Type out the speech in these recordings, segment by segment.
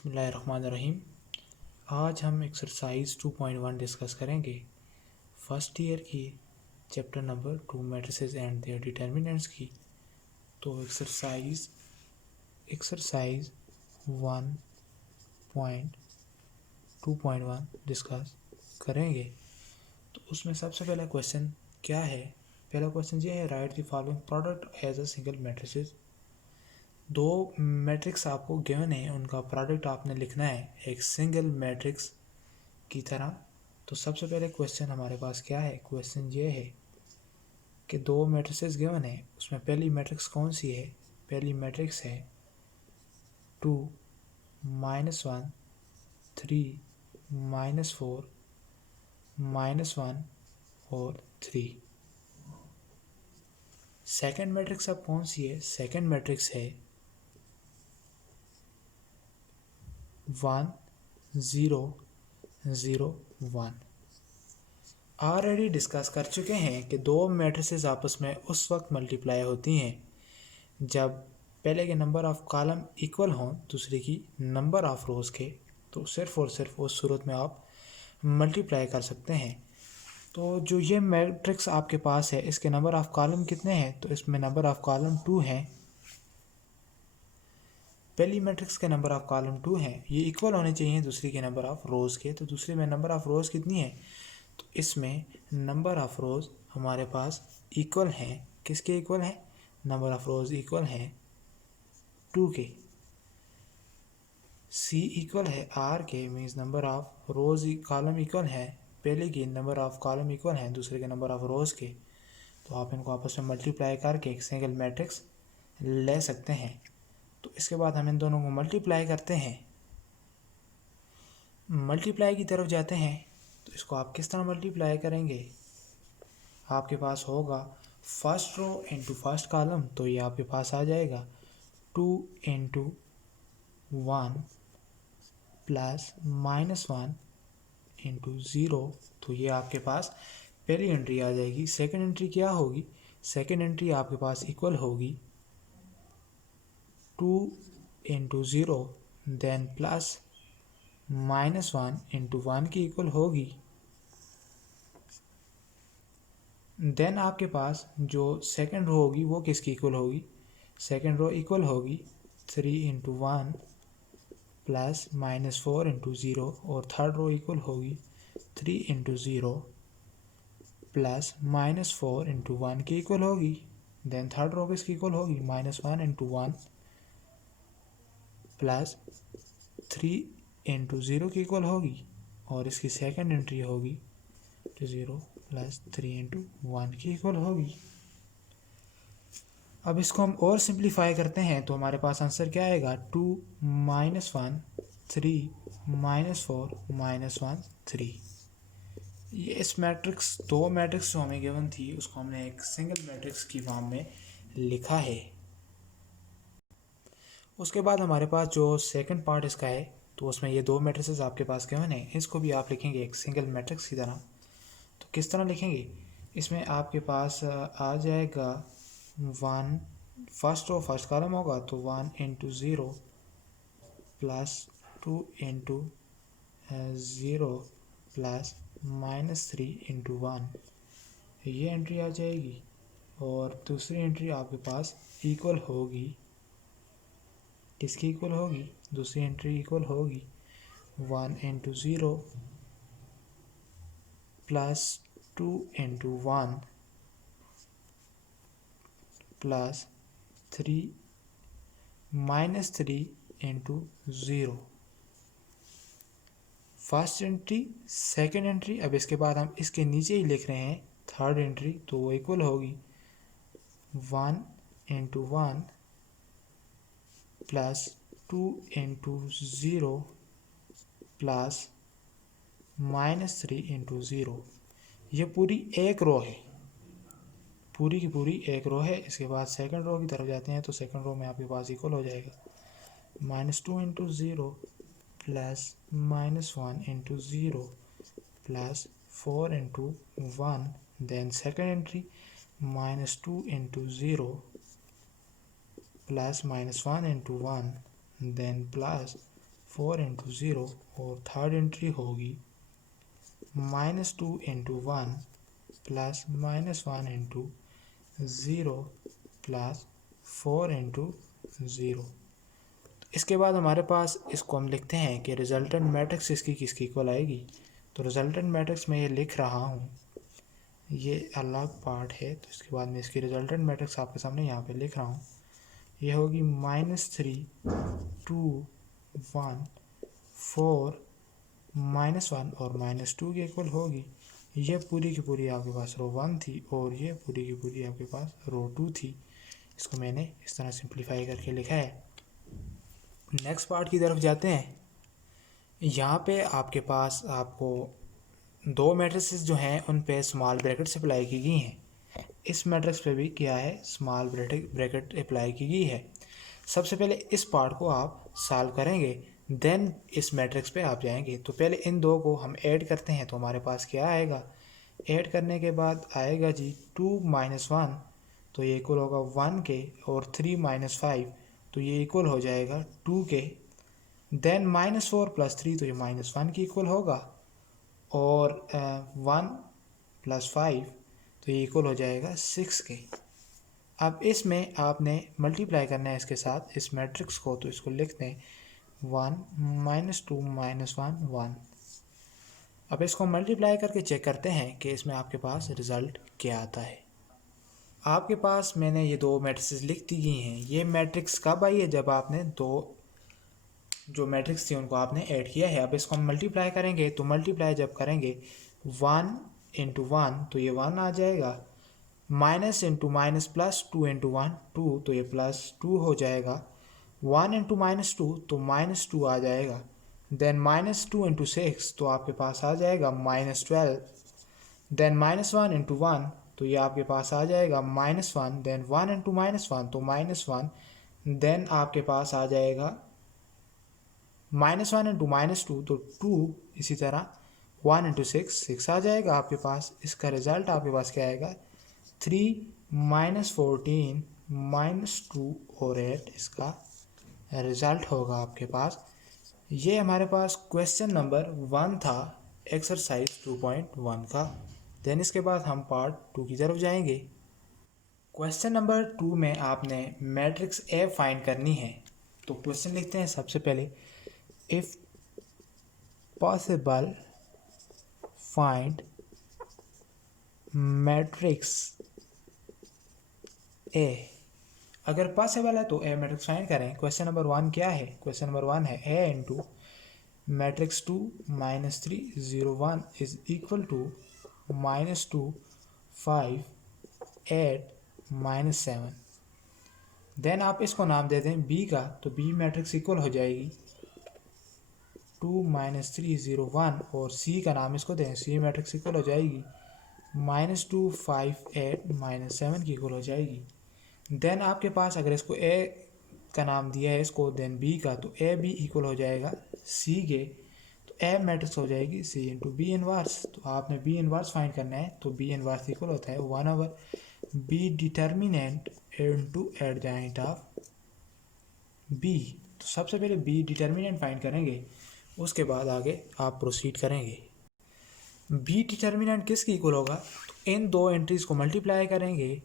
बिस्मिल्लाहिर्रहमानिर्रहीम। आज हम एक्सरसाइज 2.1 डिस्कस करेंगे फर्स्ट ईयर की chapter number 2 matrices and their determinants की। तो एक्सरसाइज 1.2.1 डिस्कस करेंगे। तो उसमें सबसे पहला क्वेश्चन क्या है? पहला क्वेश्चन ये है, write the following product as a single matrices. दो मैट्रिक्स आपको गिवन है, उनका प्रोडक्ट आपने लिखना है एक सिंगल मैट्रिक्स की तरह। तो सबसे पहले क्वेश्चन हमारे पास क्या है? क्वेश्चन ये है कि दो मैट्रिसेस गिवन है, उसमें पहली मैट्रिक्स कौन सी है? पहली मैट्रिक्स है 2 -1 3 -4 -1 और 3। सेकंड मैट्रिक्स अब कौन सी है? सेकंड मैट्रिक्स है 1 0 0 1। ऑलरेडी डिस्कस कर चुके हैं कि दो मैट्रिसेस आपस में उस वक्त मल्टीप्लाई होती हैं जब पहले के नंबर ऑफ कॉलम इक्वल हों दूसरे की नंबर ऑफ रोज़ के। तो सिर्फ और सिर्फ उस सूरत में आप मल्टीप्लाई कर सकते हैं। तो जो ये मैट्रिक्स आपके पास है, इसके नंबर ऑफ कॉलम कितने हैं? तो इसमें नंबर ऑफ कॉलम 2 हैं। पहली मैट्रिक्स के नंबर ऑफ कॉलम 2 हैं, ये इक्वल होने चाहिए दूसरी के नंबर ऑफ रोज़ के। तो दूसरे में नंबर ऑफ रोज़ कितनी है? तो इसमें नंबर ऑफ रोज़ हमारे पास इक्वल हैं। किसके इक्वल हैं? नंबर ऑफ रोज़ इक्वल हैं 2 के। सी इक्वल है आर के, means number of rows column equal है पहले की नंबर ऑफ कॉलम इक्वल हैं दूसरे के नंबर ऑफ रोज़ के। तो आप इनको आपस में मल्टीप्लाई करके एक सिंगल मैट्रिक्स ले सकते हैं। तो इसके बाद हम इन दोनों को मल्टीप्लाई करते हैं, मल्टीप्लाई की तरफ जाते हैं। तो इसको आप किस तरह मल्टीप्लाई करेंगे? आपके पास होगा first row into first column, तो ये आपके पास आ जाएगा 2 इंटू 1 प्लस -1 इंटू 0। तो ये आपके पास पहली एंट्री आ जाएगी। सेकंड एंट्री क्या होगी? सेकंड एंट्री आपके पास इक्वल होगी 2 इंटू 0 देन प्लस -1 इंटू 1 की इक्वल होगी। देन आपके पास जो सेकंड रो होगी वो किसकी इक्वल होगी? सेकंड रो इक्वल होगी 3 इंटू 1 प्लस -4 इंटू 0। और थर्ड रो इक्वल होगी 3 इंटू 0 प्लस -4 इंटू 1 की इक्वल होगी। देन थर्ड रो किसकी इक्वल होगी? -1 इंटू 1 प्लस 3 इंटू 0 की इक्वल होगी। और इसकी सेकंड एंट्री होगी 0 प्लस 3 इंटू 1 की इक्वल होगी। अब इसको हम और सिंप्लीफाई करते हैं तो हमारे पास आंसर क्या आएगा? 2 -1 3 -4 -1 3। ये इस मैट्रिक्स दो मैट्रिक्स जो हमें गिवन थी उसको हमने एक सिंगल मैट्रिक्स की फॉर्म में लिखा है। उसके बाद हमारे पास जो सेकंड पार्ट इसका है, तो उसमें ये दो मैट्रिसेस आपके पास गिवन है, इसको भी आप लिखेंगे एक सिंगल मैट्रिक्स की तरह। तो किस तरह लिखेंगे? इसमें आपके पास आ जाएगा 1 फर्स्ट रो फर्स्ट कॉलम होगा तो 1 into 0 plus 2 into 0 plus -3 into 1, ये एंट्री आ जाएगी। और दूसरी एंट्री आपके पास इक्वल होगी, किसकी इक्वल होगी? दूसरी एंट्री इक्वल होगी 1 into 0 plus 2 into 1 plus 3 -3 into 0। First entry second entry. अब इसके बाद हम इसके नीचे ही लिख रहे हैं थर्ड एंट्री, तो वो इक्वल होगी 1 into 1 plus 2 into 0 plus -3 into 0। ये पूरी एक रो है, पूरी की पूरी एक रो है। इसके बाद सेकंड रो की तरफ जाते हैं तो सेकंड रो में आपके पास इक्वल हो जाएगा -2 into 0 plus -1 into 0 plus 4 into 1। Then second entry -2 into 0 plus -1 into 1 then plus 4 into 0 और थर्ड एंट्री होगी -2 into 1 plus -1 into 0 plus 4 into 0। इसके बाद हमारे पास इसको हम लिखते हैं कि रिजल्टेंट मैट्रिक्स इसकी किसकी इक्वल आएगी। तो रिजल्टेंट मैट्रिक्स मैं ये लिख रहा हूँ, ये अलग पार्ट है, तो इसके बाद मैं इसकी रिजल्टेंट मैट्रिक्स आपके सामने यहाँ पे लिख रहा हूँ। ये होगी -3 2 1 4 -1 और -2 के इक्वल होगी। ये पूरी की पूरी आपके पास रो 1 थी और ये पूरी की पूरी आपके पास रो 2 थी। इसको मैंने इस तरह सिंप्लीफाई करके लिखा है। नेक्स्ट पार्ट की तरफ जाते हैं। यहाँ पे आपके पास आपको दो मैट्रिसेस जो हैं उन पे स्मॉल ब्रैकेट्स अप्लाई की गई हैं। इस मैट्रिक्स पे भी क्या है, स्मॉल ब्रैकेट अप्लाई की गई है। सबसे पहले इस पार्ट को आप सॉल्व करेंगे, देन इस मैट्रिक्स पे आप जाएंगे। तो पहले इन दो को हम ऐड करते हैं, तो हमारे पास क्या आएगा, ऐड करने के बाद आएगा जी 2 - 1, तो ये इक्वल होगा 1 के, और 3 - 5 तो ये इक्वल हो जाएगा 2 के। देन -4 + 3 तो ये -1 की इक्वल होगा, और 1 + 5 तो ये इक्वल हो जाएगा 6 के। अब इसमें आपने मल्टीप्लाई करना है इसके साथ इस मैट्रिक्स को, तो इसको लिखते हैं 1 - 2 - 1 1। अब इसको मल्टीप्लाई करके चेक करते हैं कि इसमें आपके पास रिज़ल्ट क्या आता है। आपके पास मैंने ये दो मैट्रिक्स लिख दी गई हैं। ये मैट्रिक्स कब आई है, जब आपने दो जो मैट्रिक्स थी उनको आपने ऐड किया है। अब इसको हम मल्टीप्लाई करेंगे, तो मल्टीप्लाई जब करेंगे 1 × 1 तो ये 1 आ जाएगा, माइनस इंटू माइनस प्लस 2 × 1 2 तो ये +2 हो जाएगा, 1 × -2 तो -2 आ जाएगा, देन -2 × 6 तो आपके पास आ जाएगा -12, देन -1 × 1 तो ये आपके पास आ जाएगा -1, देन 1 × -1 तो -1, देन आपके पास आ जाएगा -1 × -2 तो 2, इसी तरह 1 × 6 6 आ जाएगा आपके पास। इसका रिज़ल्ट आपके पास क्या आएगा, 3 - 14 -2 और 8 इसका रिज़ल्ट होगा आपके पास। ये हमारे पास क्वेश्चन नंबर 1 था एक्सरसाइज 2.1 का। देन इसके बाद हम पार्ट 2 की तरफ जाएंगे। क्वेश्चन नंबर 2 में आपने मैट्रिक्स ए फाइंड करनी है। तो क्वेश्चन लिखते हैं सबसे पहले, if possible find matrix A. अगर पॉसिबल है तो ए मैट्रिक्स फाइंड करें। क्वेश्चन नंबर 1 क्या है, क्वेश्चन नंबर 1 है A into matrix 2 -3 0 1 is equal to -2 5 8 -7। Then आप इसको नाम दे दें बी का, तो बी मैट्रिक्स इक्वल हो जाएगी 2 -3 0 1, और सी का नाम इसको दें, सी मैट्रिक्स इक्वल हो जाएगी -2 5 8 -7 की इक्वल हो जाएगी। देन आपके पास अगर इसको ए का नाम दिया है इसको, देन बी का, तो ए बी इक्वल हो जाएगा सी के, तो ए मैट्रिक्स हो जाएगी सी इंटू बी इनवर्स। तो आपने बी इनवर्स फाइंड करना है, तो बी इनवर्स इक्वल होता है 1/बी determinant into adjoint of B. तो सबसे पहले बी डिटर्मिनेंट फाइंड करेंगे, उसके बाद आगे आप प्रोसीड करेंगे। बी डिटर्मिनेंट किसकी इक्वल होगा, तो इन दो एंट्रीज को मल्टीप्लाई करेंगे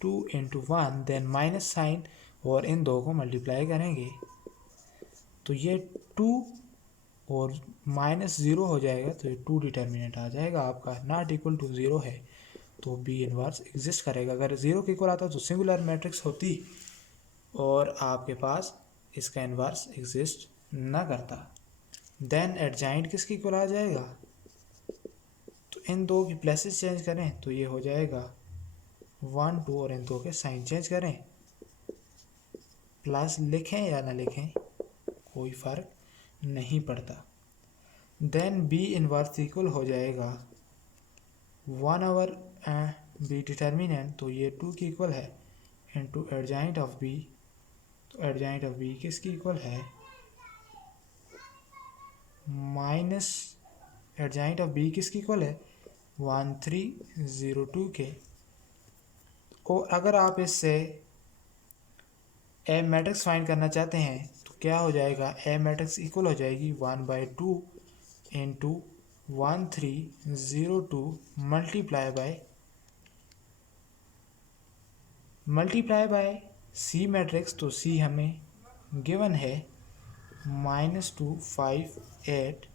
2 × 1, देन माइनस साइन, और इन दो को मल्टीप्लाई करेंगे तो ये 2 और -0 हो जाएगा, तो ये 2 डिटर्मिनेंट आ जाएगा आपका, नॉट इक्वल टू 0 है, तो बी इनवर्स एग्जिस्ट करेगा। अगर 0 के इक्वल आता तो सिंगुलर मैट्रिक्स होती और आपके पास इसका इनवर्स एग्जिस्ट ना करता। देन एडजॉइंट किसकी इक्वल आ जाएगा, तो इन दो की प्लेसेस चेंज करें तो ये हो जाएगा 1 2, और इन दो के साइन चेंज करें, प्लस लिखें या ना लिखें कोई फ़र्क नहीं पड़ता। देन बी इनवर्स इक्वल हो जाएगा 1/बी डिटर्मिनेंट, तो ये 2 की इक्वल है, इंटू एडजॉइंट ऑफ बी, तो एडजॉइंट ऑफ बी किसकी इक्वल है, माइनस एडजॉइंट ऑफ बी किसकी इक्वल है 1302 के। और अगर आप इससे ए मैट्रिक्स फाइंड करना चाहते हैं तो क्या हो जाएगा, ए मैट्रिक्स इक्वल हो जाएगी 1/2 into 1302 multiply by C matrix. तो सी हमें गिवन है -2 5 8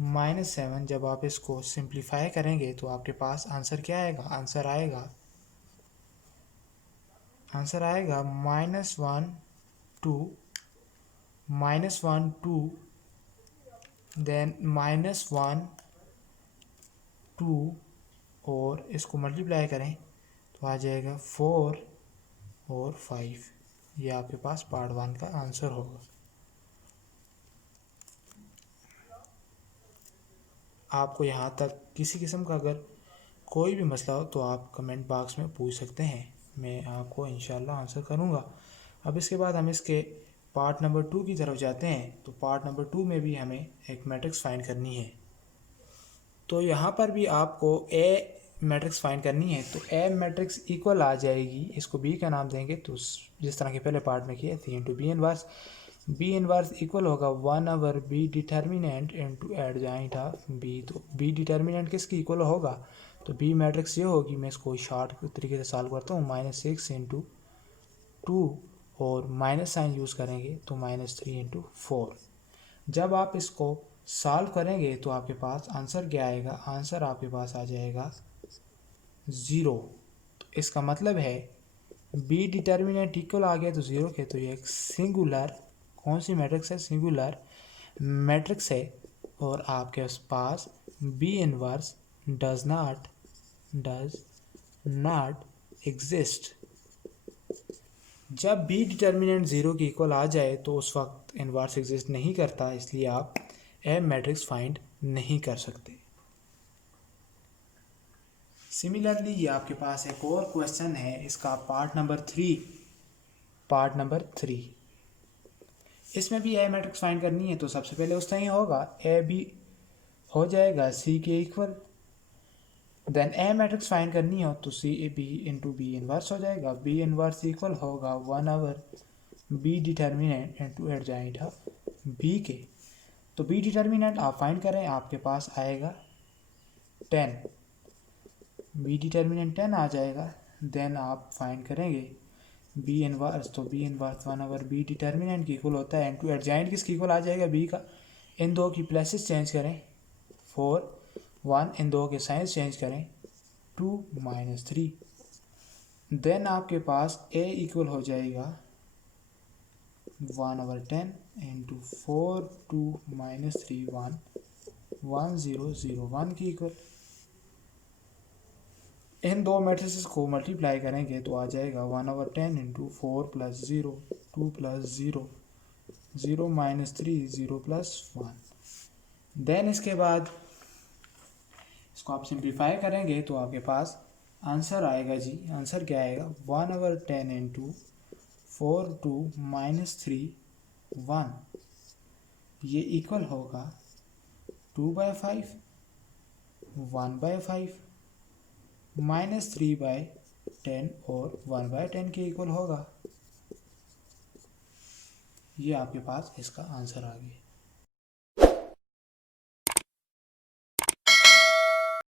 -7। जब आप इसको सिंप्लीफाई करेंगे तो आपके पास आंसर क्या आएगा, आंसर आएगा -1 2 -1 2 देन -1 2 और इसको मल्टीप्लाई करें तो आ जाएगा 4 और 5। ये आपके पास पार्ट 1 का आंसर होगा। आपको यहाँ तक किसी किस्म का अगर कोई भी मसला हो तो आप कमेंट बॉक्स में पूछ सकते हैं, मैं आपको इंशाल्लाह आंसर करूँगा। अब इसके बाद हम इसके पार्ट नंबर 2 की तरफ जाते हैं। तो पार्ट नंबर 2 में भी हमें एक मैट्रिक्स फाइंड करनी है। तो यहाँ पर भी आपको ए मैट्रिक्स फाइंड करनी है। तो ए मैट्रिक्स इक्वल आ जाएगी, इसको बी का नाम देंगे तो जिस तरह के पहले पार्ट में किया थी, इंटू बी इनवर्स इक्वल होगा 1 B determinant into adjoint of B. तो बी डिटर्मिनेंट किसकी इक्वल होगा, तो बी मैट्रिक्स ये होगी, मैं इसको शॉर्ट तरीके से सॉल्व करता हूँ, -6 इंटू 2 और माइनस साइन यूज़ करेंगे तो -3 इंटू 4। जब आप इसको सॉल्व करेंगे तो आपके पास आंसर क्या आएगा, आंसर आपके पास आ जाएगा 0। तो इसका मतलब है बी डिटर्मिनेंट इक्वल आ गया तो 0 के, तो ये एक सिंगुलर कौन सी मैट्रिक्स है, सिंगुलर मैट्रिक्स है। और आपके पास B inverse does not exist. जब बी डिटर्मिनेंट 0 की इक्वल आ जाए तो उस वक्त इनवर्स एग्जिस्ट नहीं करता, इसलिए आप ए मैट्रिक्स फाइंड नहीं कर सकते। सिमिलरली ये आपके पास एक और क्वेश्चन है, इसका पार्ट नंबर 3। इसमें भी ए मैट्रिक्स फाइंड करनी है। तो सबसे पहले उस तरह ही होगा, ए बी हो जाएगा सी के equal. Then A matrix find करनी हो तो C A B into B inverse हो जाएगा। बी इनवर्स इक्वल होगा 1 B determinant into adjoint of B के। तो बी डिटर्मिनेंट आप फाइंड करें, आपके पास आएगा 10। बी डिटर्मिनेंट 10 आ जाएगा। देन आप फाइंड करेंगे बी इनवर्स। तो बी इनवर्स 1 बी डिटर्मिनेंट की इक्वल होता है इंटू एडजॉइंट किसकी इक्वल आ जाएगा, बी का। इन दो की प्लेसेस चेंज करें, 4 1, इन दो के साइंस चेंज करें, 2 -3। देन आपके पास ए इक्वल हो जाएगा 1/10 इंटू 4 2 -3 1 1 0 0 1 की इक्वल। इन दो मैट्रिसेस को मल्टीप्लाई करेंगे तो आ जाएगा 1/10 इंटू 4 + 0 2 + 0 0 -3 0 + 1। देन इसके बाद इसको आप सिंप्लीफाई करेंगे तो आपके पास आंसर आएगा जी। आंसर क्या आएगा, 1/10 इंटू 4 2 -3 1, ये इक्वल होगा 2/5 1/5 -3/10 और 1/10 के इक्वल होगा। ये आपके पास इसका आंसर आ गया।